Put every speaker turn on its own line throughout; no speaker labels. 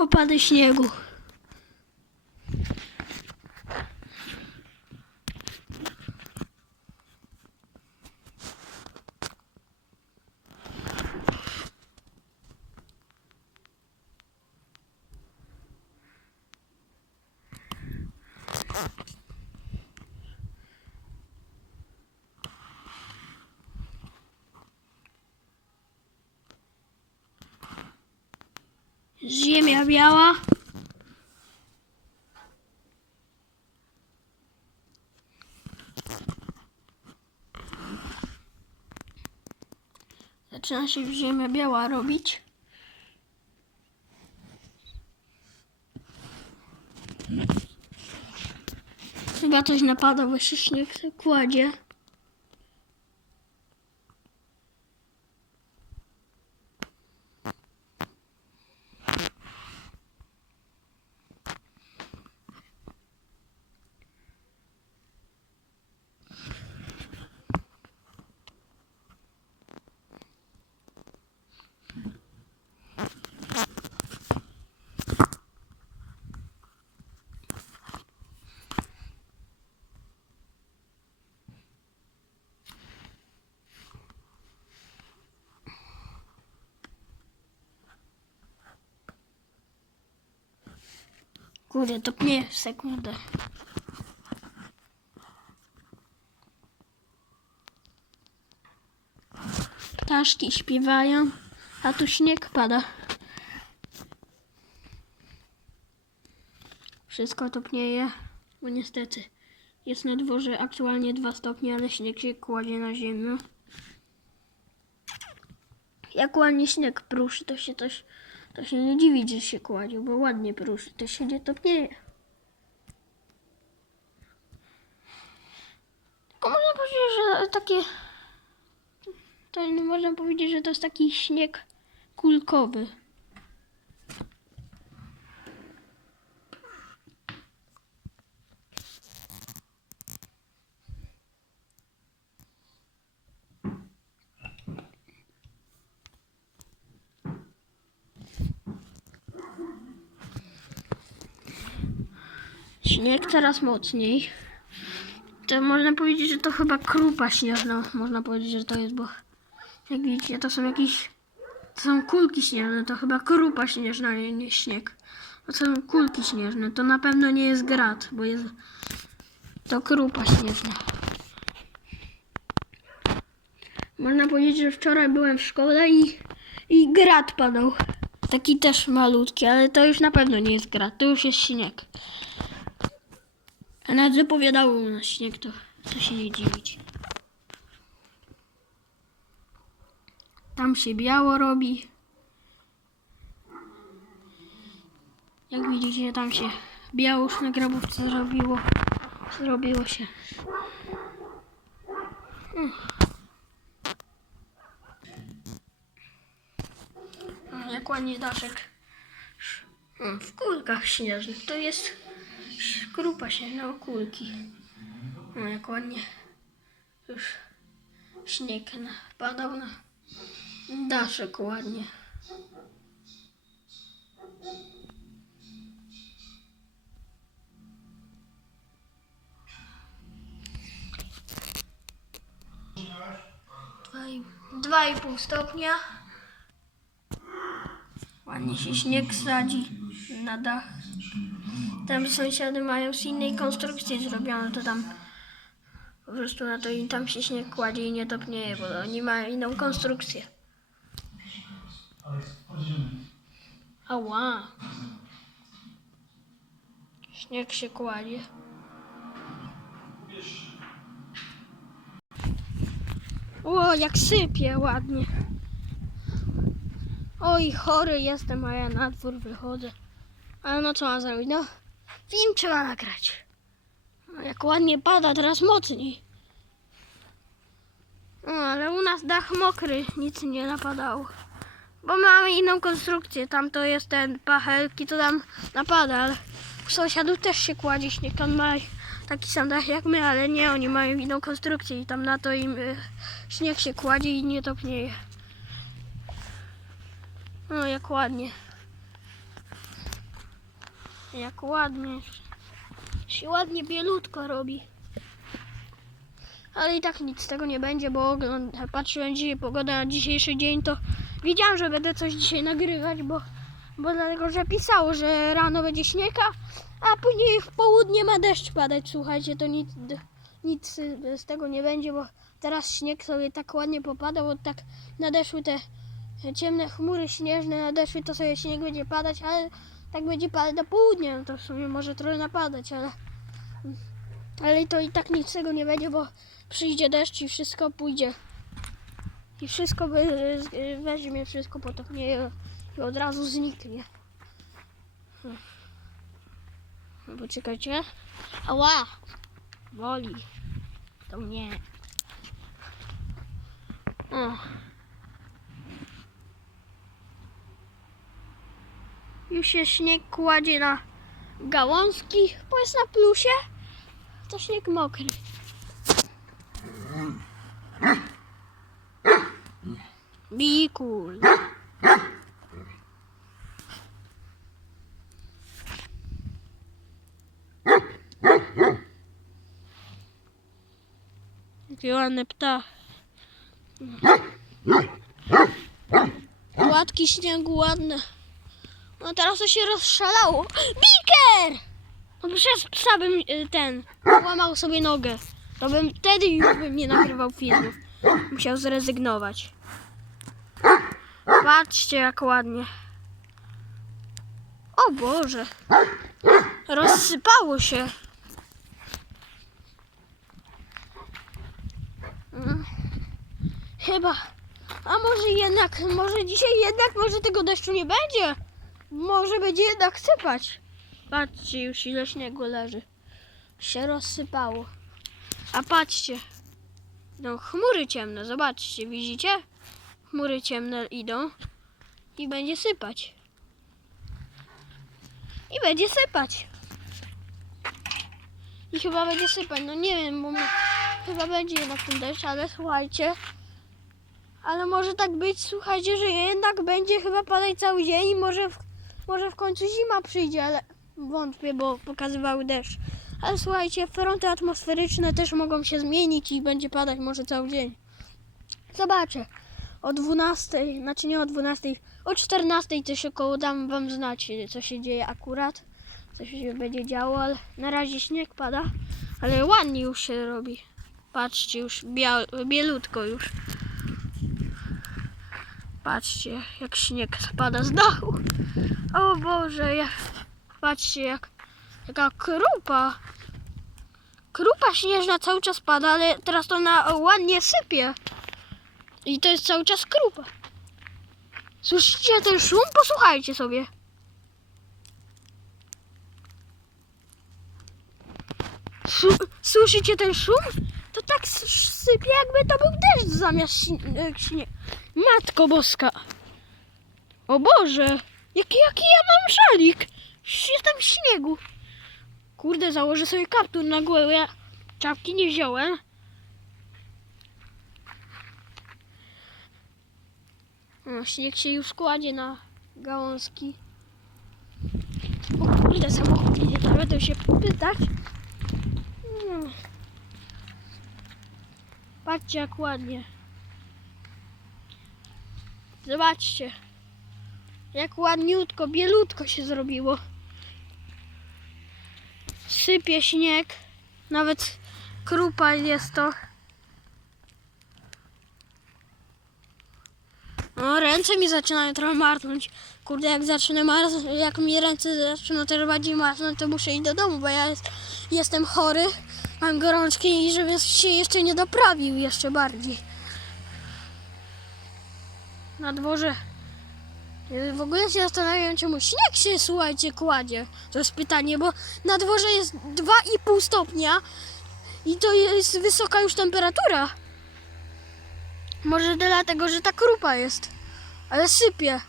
opady śniegu. Ziemia biała. Zaczyna się ziemia biała robić. Chyba coś napada, się śnieg kładzie. Kurde, to pnie w sekundę. Ptaszki śpiewają, a tu śnieg pada. Wszystko topnieje, bo niestety jest na dworze aktualnie 2 stopnie, ale śnieg się kładzie na ziemię. Jak ładnie śnieg pruszy, to się coś, to się nie dziwić, że się kładził, bo ładnie pruszy, to się nie topnieje. Tylko można powiedzieć, że takie, to można powiedzieć, że to jest taki śnieg kulkowy. Śnieg coraz mocniej. To można powiedzieć, że to chyba krupa śnieżna. Można powiedzieć, że to jest, bo jak widzicie, to są jakieś. To są kulki śnieżne, to chyba krupa śnieżna, nie, nie śnieg. To są kulki śnieżne. To na pewno nie jest grat, bo jest. To krupa śnieżna. Można powiedzieć, że wczoraj byłem w szkole i, i grat padał. Taki też malutki, ale to już na pewno nie jest grat, to już jest śnieg. A nawet zapowiadało u nas śnieg, to, się nie dziwić. Tam się biało robi. Jak widzicie, tam się biało już na grabówce zrobiło. Zrobiło się. Mm. Jak ładnie daszek. Mm, W kulkach śnieżnych. To jest grupa śnieżna kulki. No jak ładnie już śnieg padał na daszek ładnie. Dwa i pół stopnia. Ładnie się śnieg sadzi na dach. Tam sąsiady mają z innej konstrukcji zrobione, to tam po prostu na to im tam się śnieg kładzie i nie topnieje, bo oni mają inną konstrukcję. Ała. Śnieg się kładzie. O, jak sypie ładnie. Oj, chory jestem, a ja na dwór wychodzę. Ale no co mam zrobić? No, film trzeba nagrać. No, jak ładnie pada, teraz mocniej. No, ale u nas dach mokry, nic nie napadało. Bo mamy inną konstrukcję. Tam to jest ten pachelki, to tam napada, ale u sąsiadów też się kładzie śnieg. Tam ma taki sam dach jak my, ale nie, oni mają inną konstrukcję i tam na to im y, śnieg się kładzie i nie topnieje. No, jak ładnie. Jak ładnie. Się ładnie bielutko robi. Ale i tak nic z tego nie będzie, bo patrzyłem dzisiaj pogodę na dzisiejszy dzień, to wiedziałam, że będę coś dzisiaj nagrywać, bo, bo dlatego, że pisało, że rano będzie śnieg, a, później w południe ma deszcz padać. Słuchajcie, to nic, nic z tego nie będzie, bo teraz śnieg sobie tak ładnie popada, bo tak nadeszły te ciemne chmury śnieżne, nadeszły, to sobie śnieg będzie padać, ale tak będzie padać na południe, no to w sumie może trochę napadać, ale ale to i tak nic z tego nie będzie, bo przyjdzie deszcz i wszystko pójdzie. I wszystko weźmie, wszystko potopnieje i od razu zniknie. No Poczekajcie. Ała! Boli. To nie. O. Już się śnieg kładzie na gałązki, bo jest na plusie. To śnieg mokry. Bikul. Jakie ładne pta. Łatki śniegu ładne. No teraz to się rozszalało. Biker! No przez psa bym y, ten łamał sobie nogę. To bym wtedy już bym nie nagrywał filmów. Musiał zrezygnować. Patrzcie jak ładnie. O Boże. Rozsypało się. Mm. Chyba. A może jednak, może dzisiaj jednak, może tego deszczu nie będzie. Może będzie jednak sypać. Patrzcie już ile śniegu leży. Się rozsypało. A patrzcie. No chmury ciemne, zobaczcie, widzicie? Chmury ciemne idą i będzie sypać. I będzie sypać. I chyba będzie sypać, no nie wiem, bo chyba będzie jednak ten deszcz, ale słuchajcie. Ale może tak być, słuchajcie, że jednak będzie chyba padać cały dzień i może w, może w końcu zima przyjdzie, ale wątpię, bo pokazywały deszcz. Ale słuchajcie, fronty atmosferyczne też mogą się zmienić i będzie padać może cały dzień. Zobaczę. O 12, znaczy nie o 12, o 14 coś około dam wam znać, co się dzieje akurat. Co się będzie działo, ale na razie śnieg pada, ale ładnie już się robi. Patrzcie, już bia- bielutko już. Patrzcie, jak śnieg spada z dachu. O Boże, jak... patrzcie, jak jaka krupa. Krupa śnieżna cały czas pada, ale teraz to na ładnie sypie. I to jest cały czas krupa. Słyszycie ten szum? Posłuchajcie sobie. Słyszycie ten szum? To tak sypie, jakby to był deszcz zamiast śniegu. Śnie- Matko Boska. O Boże, jaki, jaki ja mam szalik. Jestem w śniegu. Kurde, założę sobie kaptur na głowę. Czapki nie wziąłem. O, śnieg się już kładzie na gałązki. O kurde, samochód idzie, to będę się pytać. Mm. Patrzcie jak ładnie. Zobaczcie. Jak ładniutko, bielutko się zrobiło. Sypie śnieg. Nawet krupa jest to. Ręce mi zaczynają trochę marznąć. Kurde, jak zacznę marz... jak mi ręce zaczną też bardziej marznąć, to muszę iść do domu, bo ja jest... jestem chory, mam gorączki i żeby się jeszcze nie doprawił jeszcze bardziej. Na dworze. W ogóle się zastanawiam, czemu śnieg się, słuchajcie, kładzie. To jest pytanie, bo na dworze jest 2,5 stopnia i to jest wysoka już temperatura. Może dlatego, że ta krupa jest. Ale sypie.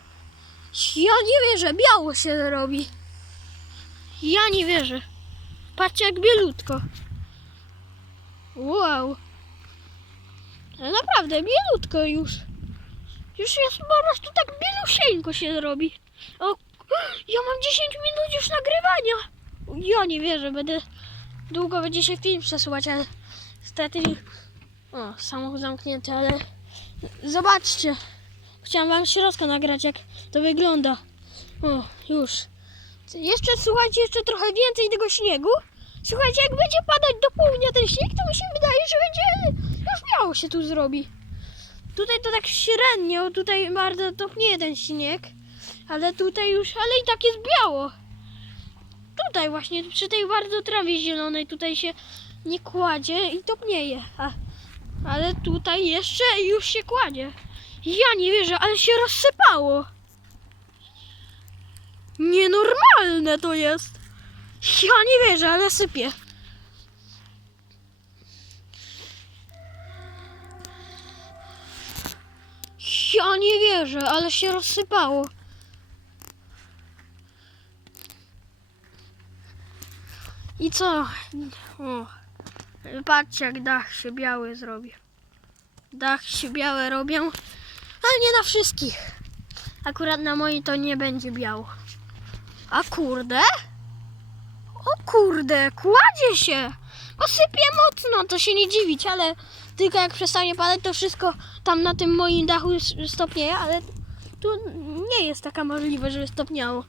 Ja nie wierzę, biało się robi. Ja nie wierzę. Patrzcie jak bielutko. Wow. Naprawdę bielutko już. Już jest po prostu tak bielusieńko się robi. O, Ja mam 10 minut już nagrywania! Ja nie wierzę, będę... Długo będzie się film przesuwać, ale niestety... O, samochód zamknięty, ale... Zobaczcie! Chciałam wam środka nagrać, jak to wygląda. O, już. Jeszcze, słuchajcie, jeszcze trochę więcej tego śniegu. Słuchajcie, jak będzie padać do południa ten śnieg, to mi się wydaje, że będzie już biało się tu zrobi. Tutaj to tak średnio, tutaj bardzo topnieje ten śnieg, ale tutaj już, ale i tak jest biało. Tutaj właśnie, przy tej bardzo trawie zielonej, tutaj się nie kładzie i topnieje. A, ale tutaj jeszcze już się kładzie. Ja nie wierzę, ale się rozsypało. Nienormalne to jest. Ja nie wierzę, ale sypie. Ja nie wierzę, ale się rozsypało. I co? O, patrzcie, jak dach się biały zrobi. Dach się białe robią, ale nie na wszystkich. Akurat na mojej to nie będzie biało. A kurde? O kurde, kładzie się. Bo mocno, to się nie dziwić, ale tylko jak przestanie padać, to wszystko tam na tym moim dachu stopnieje, ale tu nie jest taka możliwość, żeby stopniało.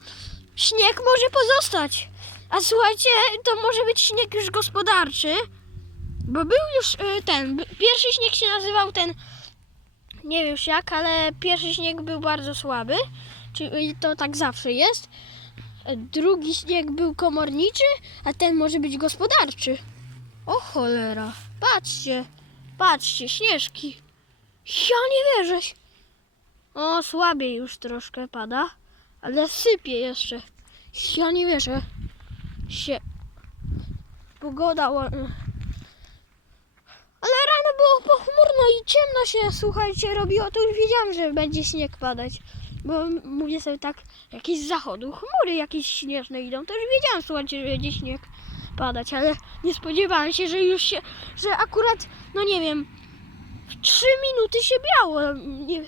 Śnieg może pozostać. A słuchajcie, to może być śnieg już gospodarczy, bo był już y, ten, pierwszy śnieg się nazywał ten, nie wiem już jak, ale pierwszy śnieg był bardzo słaby, czyli to tak zawsze jest. Drugi śnieg był komorniczy, a ten może być gospodarczy. O cholera, patrzcie, patrzcie, śnieżki. Ja nie wierzę. O, słabiej już troszkę pada, ale sypie jeszcze. Ja nie wierzę. Się... Pogoda... ła- Ale rano było pochmurno i ciemno się, słuchajcie, robiło. To już wiedziałam, że będzie śnieg padać. Bo mówię sobie tak, jakieś z zachodu, chmury jakieś śnieżne idą. To już wiedziałam, słuchajcie, że będzie śnieg padać, ale nie spodziewałam się, że już się, że akurat, no nie wiem, w 3 minuty się biało. Nie,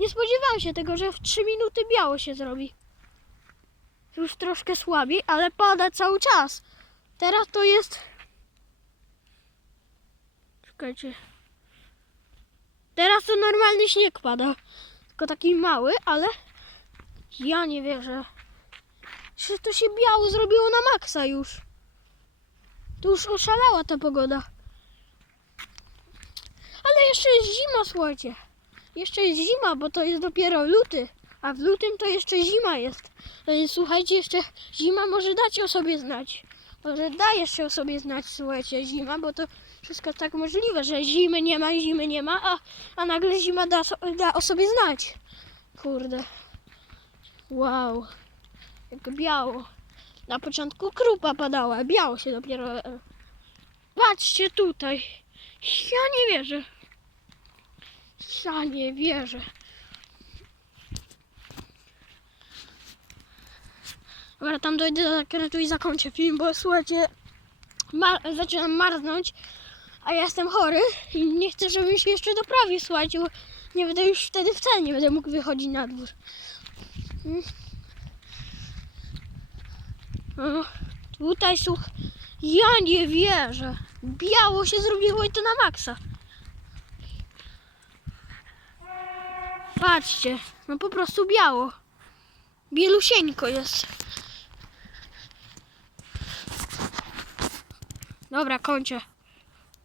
nie spodziewałam się tego, że w 3 minuty biało się zrobi. Już troszkę słabiej, ale pada cały czas. Teraz to jest. Czekajcie. Teraz to normalny śnieg pada. Tylko taki mały, ale ja nie wierzę. Że to się biało zrobiło na maksa już. To już oszalała ta pogoda. Ale jeszcze jest zima, słuchajcie. Jeszcze jest zima, bo to jest dopiero luty. A w lutym to jeszcze zima jest. Jest, słuchajcie, jeszcze zima może dać o sobie znać. Może da jeszcze o sobie znać, słuchajcie, zima, bo to wszystko tak możliwe, że zimy nie ma, zimy nie ma, a, a nagle zima da, da o sobie znać. Kurde. Wow. Jak biało. Na początku krupa padała, biało się dopiero. e, Patrzcie tutaj. Ja nie wierzę. Ja nie wierzę. Dobra, tam dojdę do zakrętu i zakończę film, bo słuchajcie, mar- zaczynam marznąć, a ja jestem chory i nie chcę, żebym się jeszcze doprawił, słuchajcie, bo nie będę już wtedy wcale nie będę mógł wychodzić na dwór. Mm. Tutaj słuch, ja nie wierzę. Biało się zrobiło i to na maksa. Patrzcie, no po prostu biało. Bielusieńko jest. Dobra, kończę.